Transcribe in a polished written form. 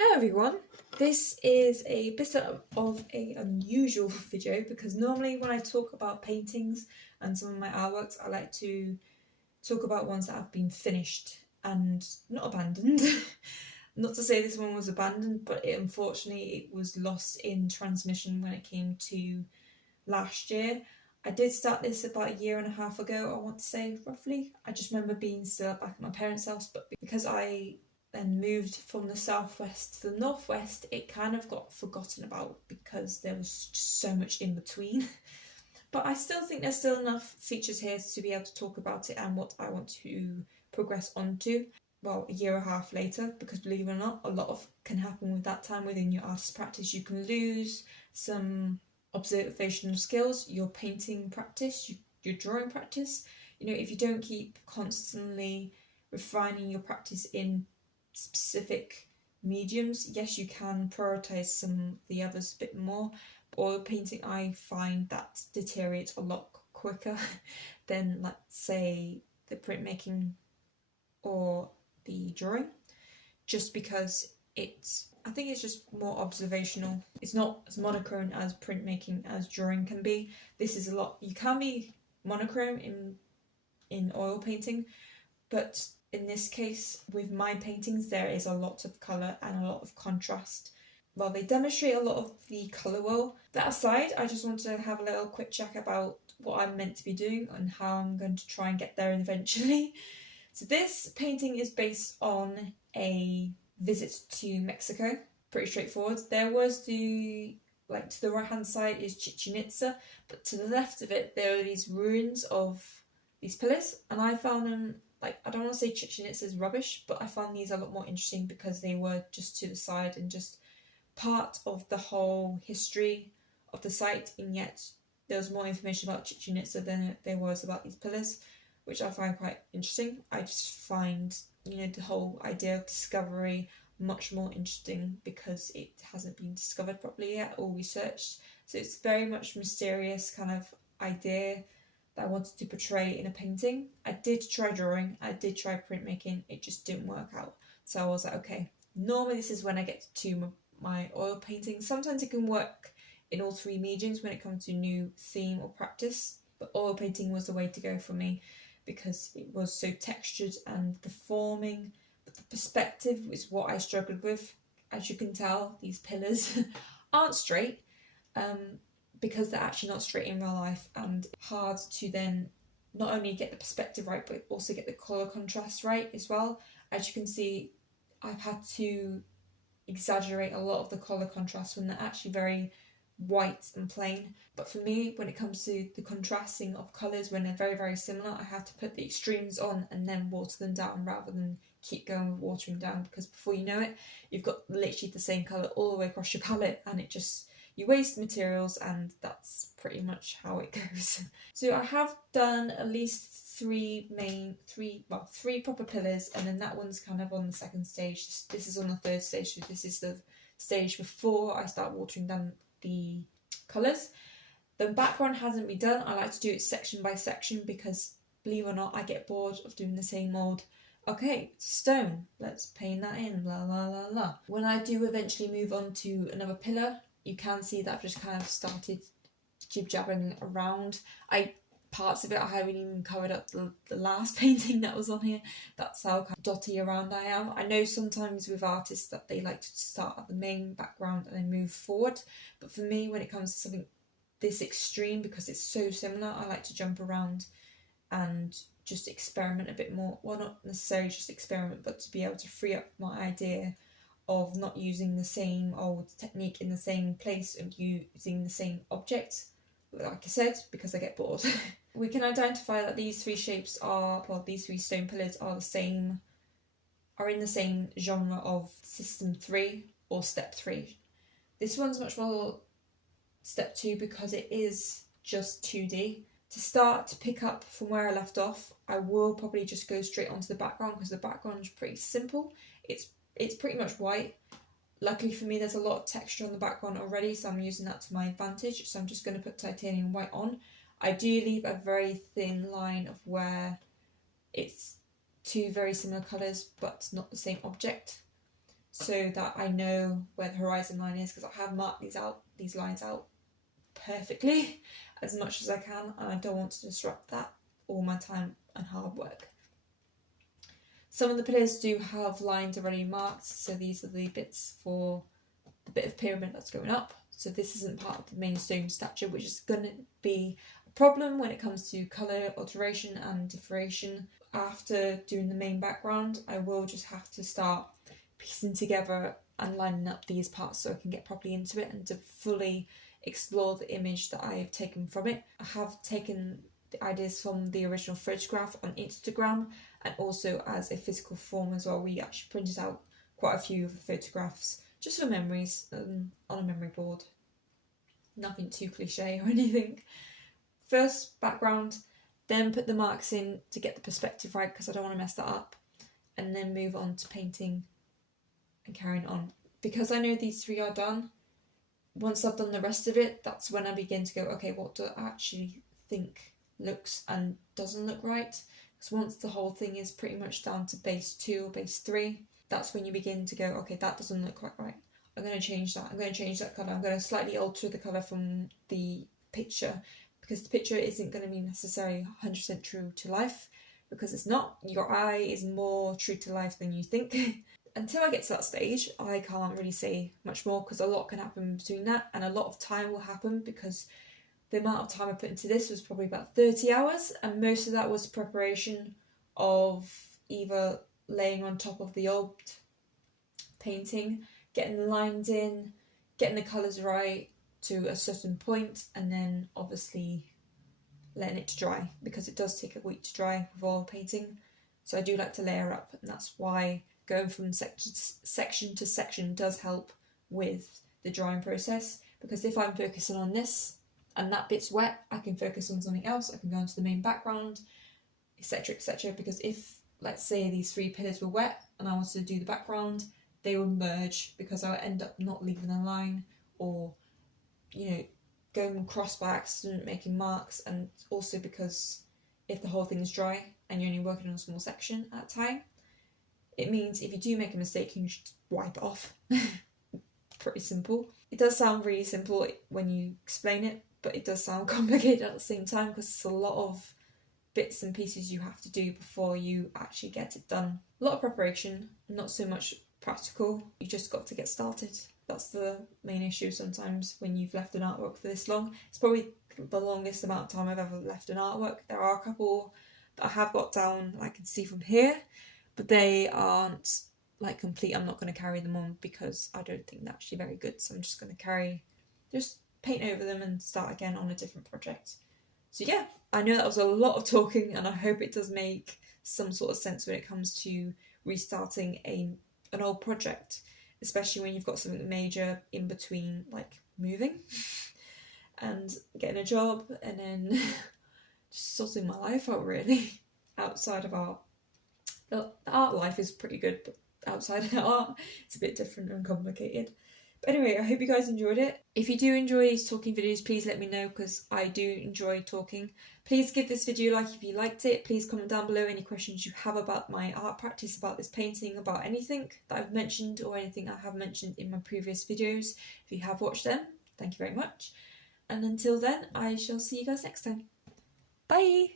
Hello everyone, this is a bit of an unusual video because normally when I talk about paintings and some of my artworks I like to talk about ones that have been finished and not abandoned. Not to say this one was abandoned, but unfortunately it was lost in transmission when it came to last year. I did start this about a year and a half ago, I want to say, roughly. I just remember being still back at my parents' house, but because I then moved from the southwest to the northwest, it kind of got forgotten about because there was just so much in between. But I still think there's still enough features here to be able to talk about it and what I want to progress onto. Well, a year and a half later, because believe it or not, a lot of can happen with that time within your artist practice. You can lose some observational skills, your painting practice, your drawing practice. If you don't keep constantly refining your practice in specific mediums, yes, you can prioritize some of the others a bit more. Oil painting, I find that deteriorates a lot quicker than, let's say, the printmaking or the drawing, just because I think it's just more observational. It's not as monochrome as printmaking as drawing can be. This is a lot. You can be monochrome in oil painting, but in this case, with my paintings, there is a lot of colour and a lot of contrast. Well, they demonstrate a lot of the colour well. That aside, I just want to have a little quick chat about what I'm meant to be doing and how I'm going to try and get there eventually. So this painting is based on a visit to Mexico. Pretty straightforward. There was to the right hand side is Chichen Itza, but to the left of it there are these ruins of these pillars, and I found them, I don't want to say Chichen Itza is rubbish, but I found these a lot more interesting because they were just to the side and just part of the whole history of the site, and yet there was more information about Chichen Itza than there was about these pillars, which I find quite interesting. I just find, the whole idea of discovery much more interesting because it hasn't been discovered properly yet or researched. So it's very much mysterious kind of idea that I wanted to portray in a painting. I did try drawing, I did try printmaking, it just didn't work out. So I was like, okay, normally this is when I get to my oil painting. Sometimes it can work in all three mediums when it comes to new theme or practice, but oil painting was the way to go for me because it was so textured and performing, but the perspective is what I struggled with. As you can tell, these pillars aren't straight, because they're actually not straight in real life, and hard to then not only get the perspective right but also get the colour contrast right as well. As you can see, I've had to exaggerate a lot of the colour contrast when they're actually very white and plain. But for me, when it comes to the contrasting of colours when they're very, very similar, I have to put the extremes on and then water them down rather than keep going with watering down, because before you know it, you've got literally the same colour all the way across your palette, and you waste materials, and that's pretty much how it goes. So I have done at least three proper pillars, and then that one's kind of on the second stage. This is on the third stage, so this is the stage before I start watering down the colours. The background hasn't been done. I like to do it section by section because, believe it or not, I get bored of doing the same old, okay, stone, let's paint that in, blah, blah, blah, blah. When I do eventually move on to another pillar, you can see that I've just kind of started jib-jabbing around. Parts of it I haven't even covered up the last painting that was on here. That's how kind of dotty around I am. I know sometimes with artists that they like to start at the main background and then move forward, but for me, when it comes to something this extreme, because it's so similar, I like to jump around and just experiment a bit more. Well, not necessarily just experiment, but to be able to free up my idea of not using the same old technique in the same place and using the same object, like I said, because I get bored. We can identify that these three shapes these three stone pillars are in the same genre of system 3 or step 3. This one's much more step 2 because it is just 2D. To start to pick up from where I left off, I will probably just go straight onto the background because the background is pretty simple. It's pretty much white. Luckily for me, there's a lot of texture on the background already, so I'm using that to my advantage. So I'm just going to put titanium white on. I do leave a very thin line of where it's two very similar colours but not the same object. so that I know where the horizon line is, because I have marked these lines out perfectly as much as I can, and I don't want to disrupt that, all my time and hard work. Some of the pillars do have lines already marked, so these are the bits for the bit of pyramid that's going up. So this isn't part of the main stone statue, which is going to be a problem when it comes to colour alteration and differentiation. After doing the main background, I will just have to start piecing together and lining up these parts so I can get properly into it and to fully explore the image that I have taken from it. I have taken the ideas from the original photograph on Instagram and also as a physical form as well. We actually printed out quite a few of the photographs just for memories on a memory board. Nothing too cliche or anything. First background, then put the marks in to get the perspective right, because I don't want to mess that up, and then move on to painting and carrying on. Because I know these three are done, once I've done the rest of it, that's when I begin to go, okay, what do I actually think looks and doesn't look right? Because once the whole thing is pretty much down to base 2 or base 3, that's when you begin to go, okay, that doesn't look quite right. I'm going to change that. I'm going to change that colour. I'm going to slightly alter the colour from the picture, because the picture isn't going to be necessarily 100% true to life, because it's not. Your eye is more true to life than you think. Until I get to that stage, I can't really say much more, because a lot can happen between that, and a lot of time will happen, because the amount of time I put into this was probably about 30 hours, and most of that was preparation of either laying on top of the old painting, getting the lines in, getting the colours right to a certain point, and then obviously letting it to dry, because it does take a week to dry with oil painting. So I do like to layer up, and that's why going from section to section does help with the drying process, because if I'm focusing on this and that bit's wet, I can focus on something else. I can go into the main background, etc, etc. Because if, let's say, these 3 pillars were wet and I wanted to do the background, they would merge, because I would end up not leaving a line, or, you know, going across by accident, making marks. And also because if the whole thing is dry and you're only working on a small section at a time, it means if you do make a mistake, you can just wipe it off. Pretty simple. It does sound really simple when you explain it, but it does sound complicated at the same time, because it's a lot of bits and pieces you have to do before you actually get it done. A lot of preparation, not so much practical. You just got to get started. That's the main issue sometimes when you've left an artwork for this long. It's probably the longest amount of time I've ever left an artwork. There are a couple that I have got down, I can see from here, but they aren't like complete. I'm not going to carry them on, because I don't think they're actually very good. So I'm just going to just paint over them and start again on a different project. So yeah, I know that was a lot of talking, and I hope it does make some sort of sense when it comes to restarting an old project, especially when you've got something major in between, like moving and getting a job, and then just sorting my life out, really. Outside of art, the art life is pretty good, but outside of art, it's a bit different and complicated. But anyway, I hope you guys enjoyed it. If you do enjoy these talking videos, please let me know, because I do enjoy talking. Please give this video a like if you liked it. Please comment down below any questions you have about my art practice, about this painting, about anything that I've mentioned or anything I have mentioned in my previous videos. If you have watched them, thank you very much. And until then, I shall see you guys next time. Bye!